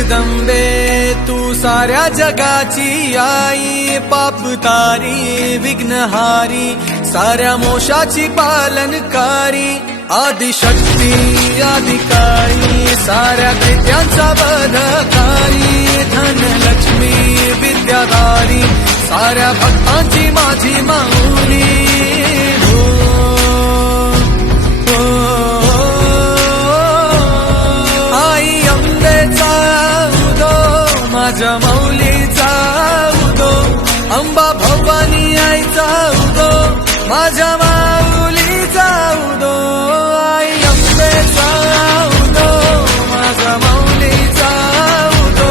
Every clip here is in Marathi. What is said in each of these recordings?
जगदंबे तू साऱ्या जगाची आई, पाप तारी विघ्नहारी साऱ्या मोशाची पालनकारी, आदिशक्ती अधिकारी साऱ्या दैत्यांचा वधकारी, धनलक्ष्मी विद्याधारी साऱ्या भक्तांची माझी माऊली. आई अंबेचा उदो माझ्या माऊलीचा उदो, अंबा भवानी आईचा उदो माझ्या माऊलीचा उदो. आई अंबेचा उदो माझ्या माऊलीचा उदो,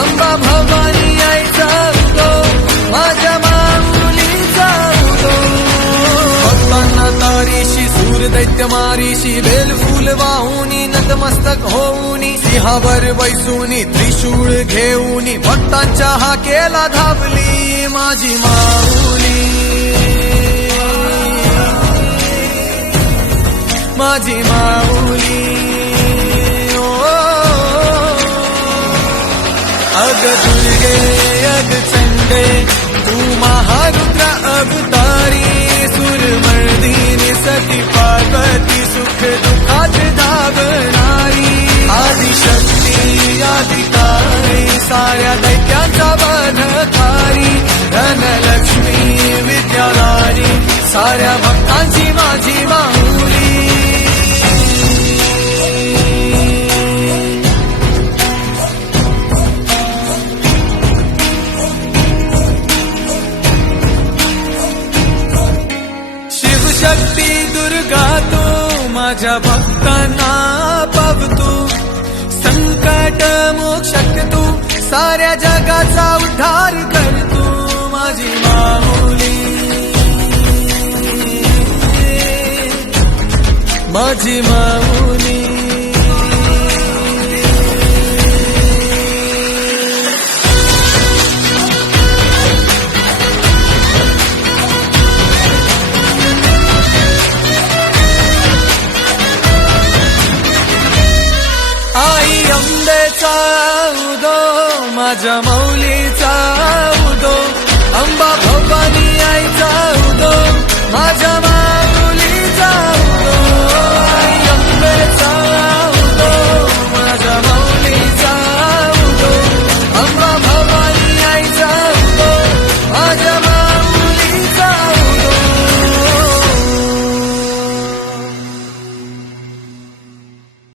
अंबा भवानी आईचा उदो माझ्या माऊलीचा उदो. भक्तांना तारीशी सूर दैत्य मारीशी, बेल फूल वाहुनी नतमस्तक होऊनी, सिंहावर बैसूनी त्रिशूळ घेऊनी, भक्तांच्या हाकेला धावली माझी माऊली. माझी माऊली अग दुर्गे अग चंडे तू महारुद्र अवतारी, सुरमर्दिनी सती पार्वती सुख दुःखात धावणारी, आदिशक्ती अधिकारी साऱ्या दैत्यांचा वधकारी, धनलक्ष्मी विद्याधारी साऱ्या भक्तांची माझी माऊली. शक्ती दुर्गा तू माझ्या भक्तांना पावतू, संकट मोक्षक तू साऱ्या जगाचा उद्धार कर तू माझी माऊली. माझी माऊली अंबेचा उदो माझ्या माऊलीचा